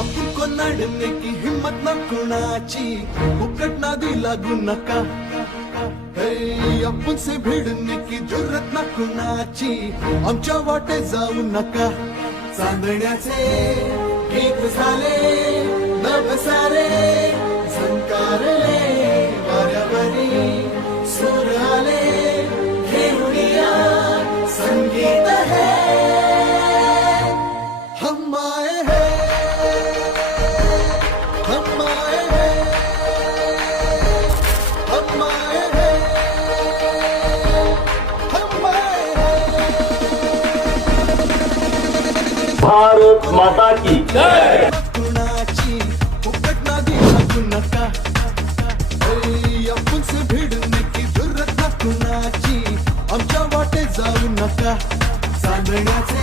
आपण कोणाडणे की हिम्मत ना कुणाची फुकट नादी लागू नका आपण से भिडणे की जुरत ना कुणाची आमच्या वाटे जाऊ नका चांदण्याचे गीत झाले नभ सारे संकारले वाऱ्यावरी सूर आले घेऊया संगीत है हम आए हैं हम आए हैं हम आए हैं हम आए हैं भारत माता की जय। कुणाची फुकट नादी लागू नका आपण से भिडणे की जुरत ना कुणाची आमच्या वाटे जाऊ नका चांदण्याचे